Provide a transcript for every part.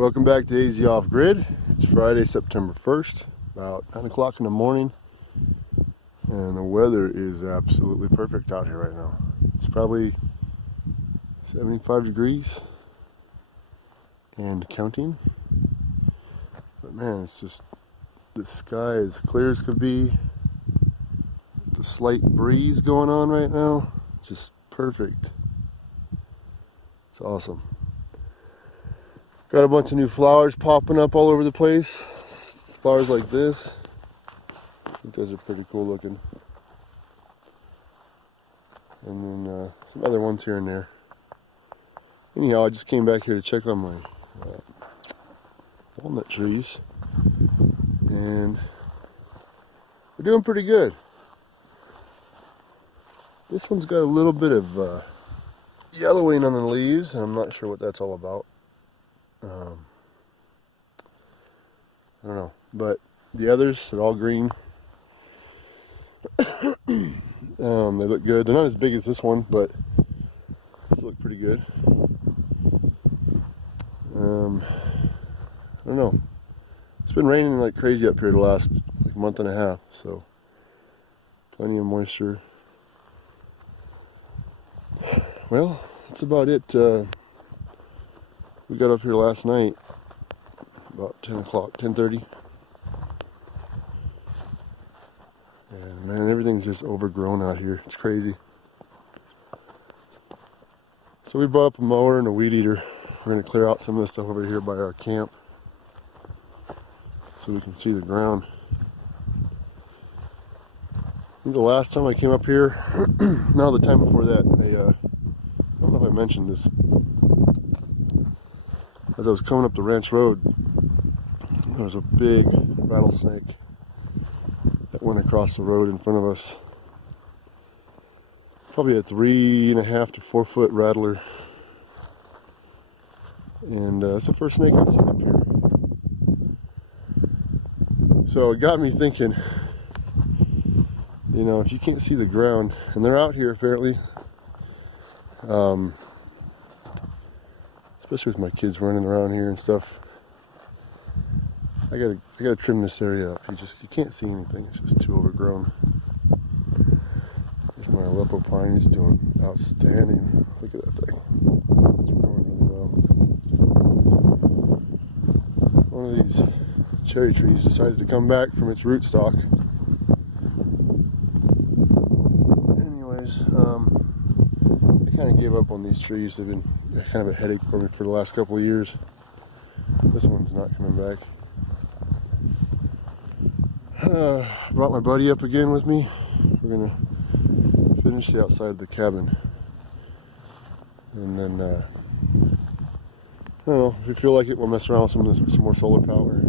Welcome back to AZ Off Grid. It's Friday, September 1st, about 9 o'clock in the morning, and the weather is absolutely perfect out here right now. It's probably 75 degrees and counting, but man, it's just, the sky is clear as could be. The slight breeze going on right now, just perfect. It's awesome. Got a bunch of new flowers popping up all over the place. Flowers like this. I think those are pretty cool looking. And then some other ones here and there. Anyhow, I just came back here to check on my walnut trees. And we're doing pretty good. This one's got a little bit of yellowing on the leaves, and I'm not sure what that's all about. I don't know, but the others are all green. They look good. They're not as big as this one, but these look pretty good. I don't know. It's been raining like crazy up here the last month and a half, so plenty of moisture. Well, that's about it. We got up here last night about 10 o'clock, 10:30. And man, everything's just overgrown out here. It's crazy. So we brought up a mower and a weed eater. We're going to clear out some of the stuff over here by our camp so we can see the ground. I think the last time I came up here, no, the time before that, I don't know if I mentioned this. As I was coming up the ranch road, there was a big rattlesnake that went across the road in front of us. Probably a 3.5 to 4 foot rattler. And it's the first snake I've seen up here. So it got me thinking, you know, if you can't see the ground, and they're out here apparently, especially with my kids running around here and stuff, I gotta trim this area up. You can't see anything. It's just too overgrown. There's my Aleppo pine. He's doing outstanding. Look at that thing. It's growing really well. One of these cherry trees decided to come back from its rootstock. Anyways, I kind of gave up on these trees. They've been kind of a headache for me for the last couple of years. This one's not coming back. Brought my buddy up again with me. We're gonna finish the outside of the cabin, and then I don't know, if you feel like it, we'll mess around with some more solar power.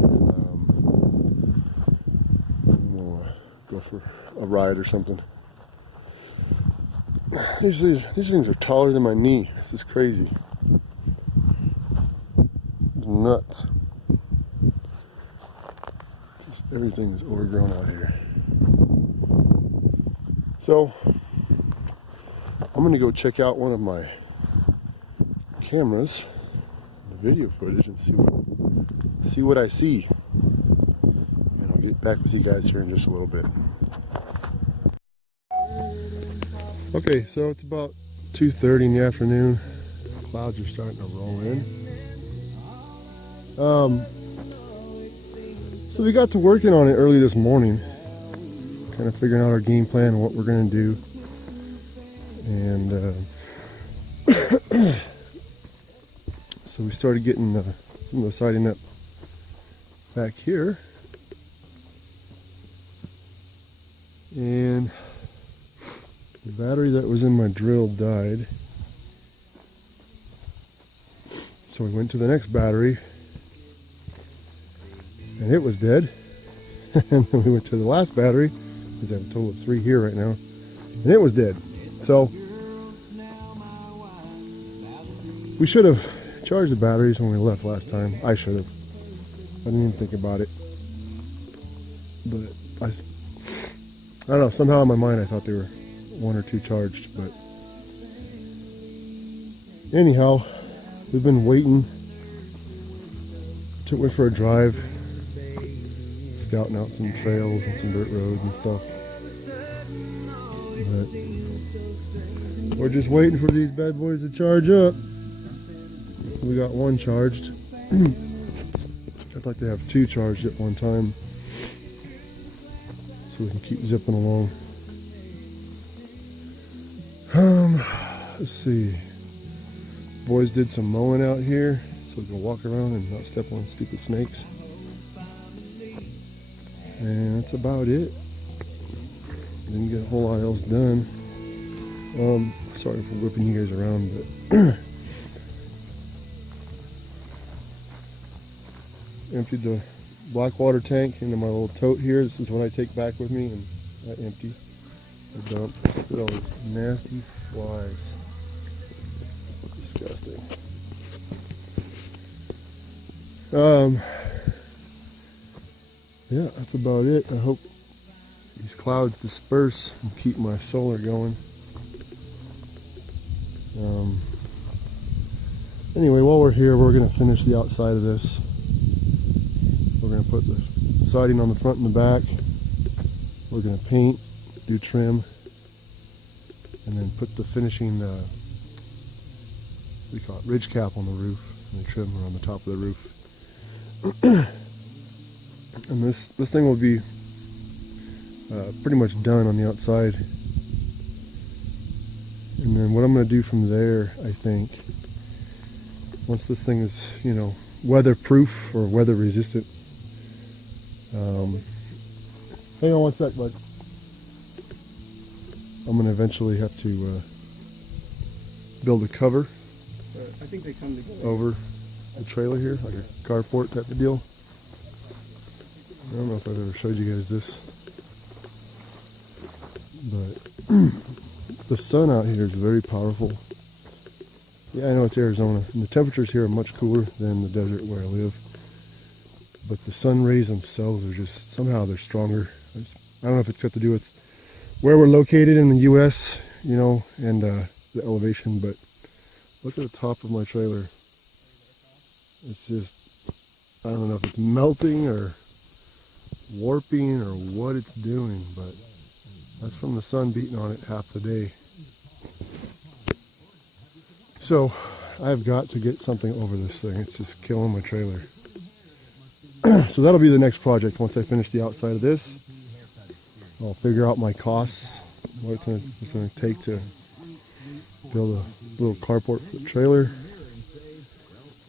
We'll go for a ride or something. These things are taller than my knee. This is crazy. It's nuts. Everything is overgrown out here. So I'm gonna go check out one of my cameras, the video footage, and see what I see. And I'll get back with you guys here in just a little bit. Okay, so it's about 2:30 in the afternoon. Clouds are starting to roll in. So we got to working on it early this morning, kind of figuring out our game plan and what we're going to do. And so we started getting some of the siding up back here. And the battery that was in my drill died. So we went to the next battery, and it was dead. And then we went to the last battery, because I have a total of 3 here right now, and it was dead. So we should have charged the batteries when we left last time. I should have. I didn't even think about it. But I don't know, somehow in my mind I thought they were 1 or 2 charged, but anyhow, we've been waiting went for a drive, scouting out some trails and some dirt roads and stuff. But we're just waiting for these bad boys to charge up. We got one charged. I'd like to have two charged at one time so we can keep zipping along. Let's see. Boys did some mowing out here so we can walk around and not step on stupid snakes. And that's about it. Didn't get a whole lot else done. Sorry for whipping you guys around, but emptied the Blackwater tank into my little tote here. This is what I take back with me, and I empty the dump. Look at all these nasty flies. Disgusting. Yeah, that's about it. I hope these clouds disperse and keep my solar going. Anyway, while we're here, we're going to finish the outside of this. We're going to put the siding on the front and the back. We're going to paint, do trim, and then put the finishing, what do you call it, ridge cap on the roof, and the trim around the top of the roof. And this thing will be pretty much done on the outside. And then what I'm going to do from there, I think, once this thing is, you know, weatherproof or weather resistant. Hang on one sec, bud. I'm going to eventually have to build a cover I think they come together over the trailer here, like a carport type of deal. I don't know if I've ever showed you guys this, but the sun out here is very powerful. Yeah, I know it's Arizona, and the temperatures here are much cooler than the desert where I live. But the sun rays themselves are just, somehow they're stronger. I don't know if it's got to do with where we're located in the U.S., you know, and the elevation, but look at the top of my trailer. It's just, I don't know if it's melting or warping or what it's doing, but that's from the sun beating on it half the day. So I've got to get something over this thing. It's just killing my trailer. So that'll be the next project. Once I finish the outside of this, I'll figure out my costs, what it's gonna take to build a little carport for the trailer,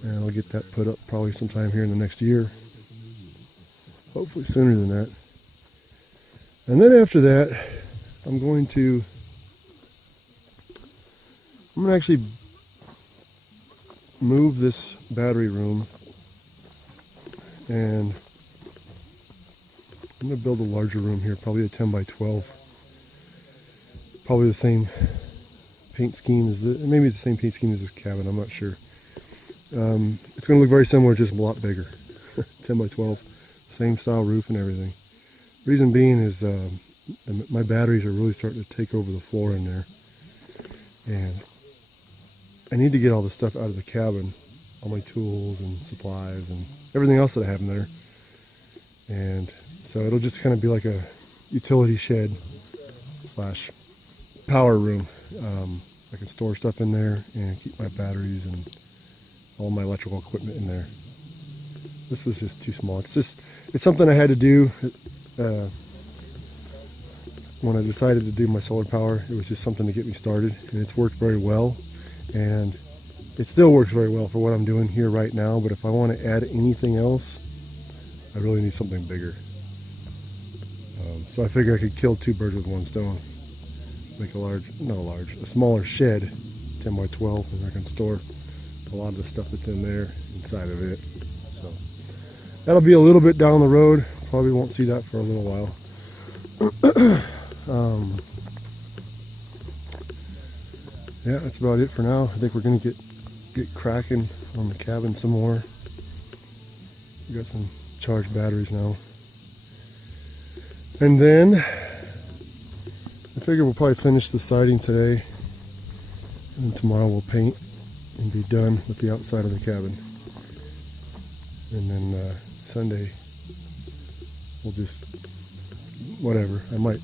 and I'll get that put up probably sometime here in the next year, hopefully sooner than that. And then after that, I'm going to actually move this battery room, and I'm going to build a larger room here, probably a 10 by 12. Probably the same paint scheme as this, maybe the same paint scheme as this cabin, I'm not sure. It's going to look very similar, just a lot bigger. 10 by 12, same style roof and everything. Reason being is my batteries are really starting to take over the floor in there, and I need to get all the stuff out of the cabin, all my tools and supplies and everything else that I have in there. And so it'll just kind of be like a utility shed slash power room. I can store stuff in there and keep my batteries and all my electrical equipment in there. This was just too small. It's something I had to do when I decided to do my solar power. It was just something to get me started, and it's worked very well, and it still works very well for what I'm doing here right now. But if I want to add anything else, I really need something bigger. So I figure I could kill two birds with one stone. Make a smaller shed, 10 by 12, and I can store a lot of the stuff that's in there inside of it. So that'll be a little bit down the road. Probably won't see that for a little while. Yeah, that's about it for now. I think we're gonna get cracking on the cabin some more. We got some charged batteries now, and then I figure we'll probably finish the siding today, and tomorrow we'll paint and be done with the outside of the cabin. and then Sunday we'll just whatever. I might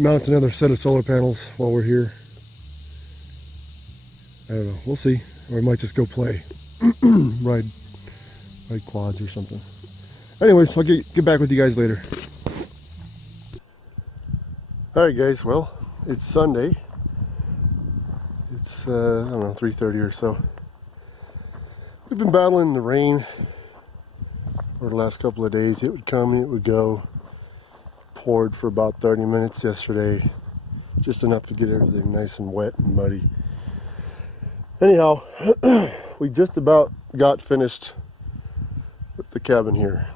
mount another set of solar panels while we're here. I don't know. We'll see. Or I might just go play, ride quads or something. Anyways, I'll get back with you guys later. All right, guys. Well, it's Sunday. It's I don't know, 3:30 or so. We've been battling the rain for the last couple of days. It would come and it would go. Poured for about 30 minutes yesterday, just enough to get everything nice and wet and muddy. Anyhow, we just about got finished with the cabin here.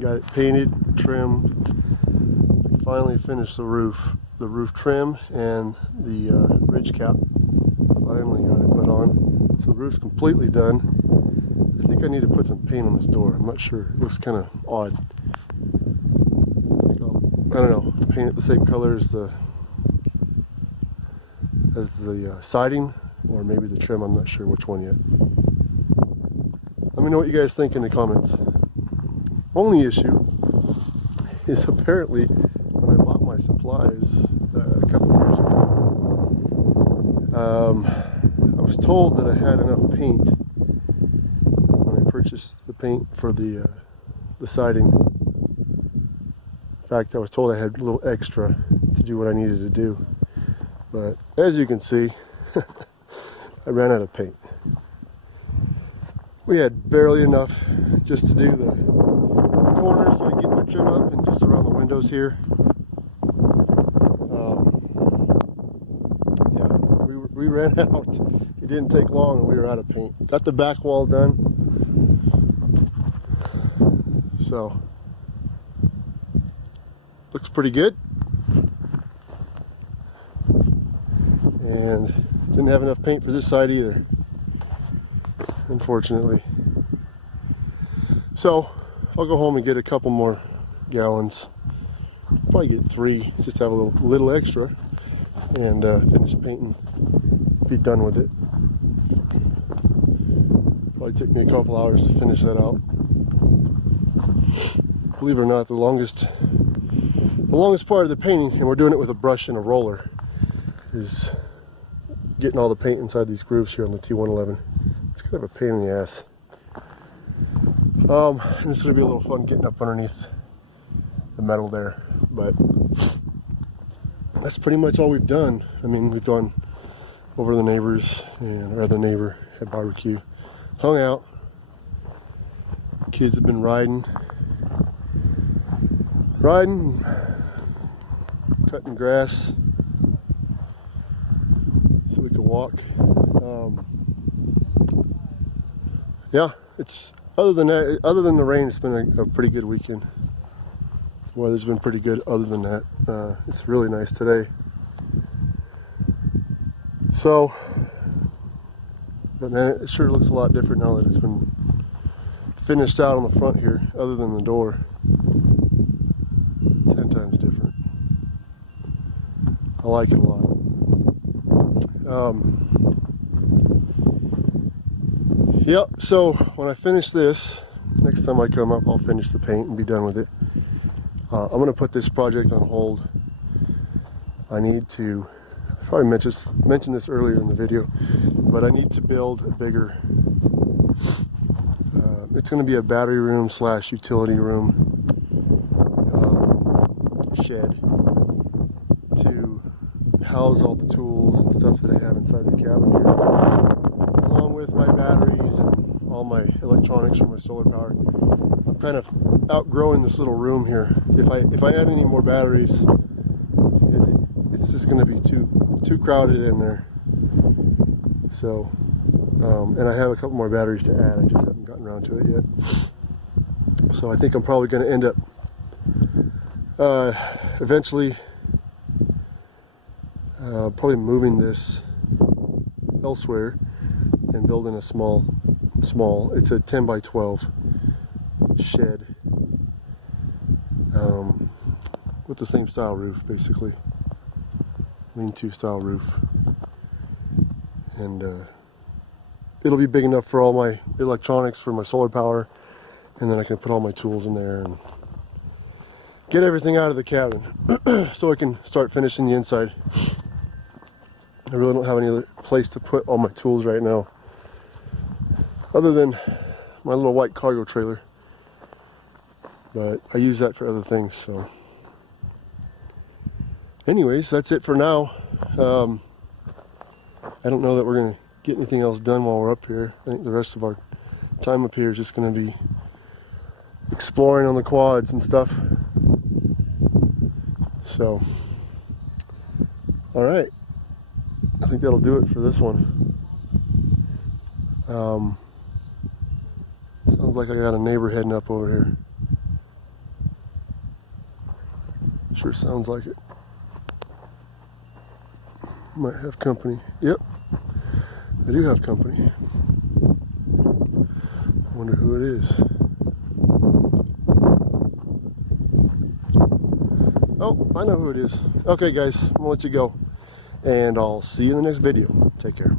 Got it painted, trimmed. Finally finished the roof trim and the ridge cap. Finally got it put on. So the roof's completely done. I think I need to put some paint on this door. I'm not sure. It looks kind of odd. I don't know. Paint it the same color as the siding, or maybe the trim. I'm not sure which one yet. Let me know what you guys think in the comments. Only issue is apparently when I bought my supplies a couple years ago, I was told that I had enough paint when I purchased the paint for the siding. In fact, I was told I had a little extra to do what I needed to do. But as you can see, I ran out of paint. We had barely enough just to do the corners so I can get my trim up and just around the windows here. Yeah, we ran out. It didn't take long and we were out of paint. Got the back wall done. So, looks pretty good. And didn't have enough paint for this side either, unfortunately. So I'll go home and get a couple more gallons. Probably get 3, just have a little extra, and finish painting. Be done with it. Probably take me a couple hours to finish that out. Believe it or not, the longest part of the painting, and we're doing it with a brush and a roller, is getting all the paint inside these grooves here on the T111. It's kind of a pain in the ass. And it's going to be a little fun getting up underneath the metal there. But that's pretty much all we've done. I mean, we've gone over to the neighbors, and our other neighbor had barbecue, hung out. Kids have been riding, cutting grass so we can walk. Yeah, it's other than the rain, it's been a pretty good weekend. Weather's been pretty good other than that. It's really nice today. So, but man, it sure looks a lot different now that it's been finished out on the front here, other than the door. 10 times different. I like it a lot. Yep, so when I finish this, next time I come up, I'll finish the paint and be done with it. I'm going to put this project on hold. I need to, I probably mentioned this earlier in the video, but I need to build a bigger, it's going to be a battery room / utility room shed to house all the tools and stuff that I have inside the cabin here, along with my batteries and all my electronics for my solar power. I'm kind of outgrowing this little room here. If I add any more batteries, it's just going to be too crowded in there. So, and I have a couple more batteries to add. I just haven't gotten around to it yet. So I think I'm probably going to end up eventually probably moving this elsewhere and building a small, it's a 10 by 12 shed with the same style roof, basically lean-to style roof, and it'll be big enough for all my electronics for my solar power, and then I can put all my tools in there and get everything out of the cabin so I can start finishing the inside. I really don't have any other place to put all my tools right now other than my little white cargo trailer, but I use that for other things. So anyways, that's it for now. I don't know that we're gonna get anything else done while we're up here. I think the rest of our time up here is just going to be exploring on the quads and stuff. So, all right, I think that'll do it for this one. Sounds like I got a neighbor heading up over here. Sure sounds like it. Might have company. Yep, I do have company. I wonder who it is. Oh, I know who it is. Okay, guys, I'm gonna let you go, and I'll see you in the next video. Take care.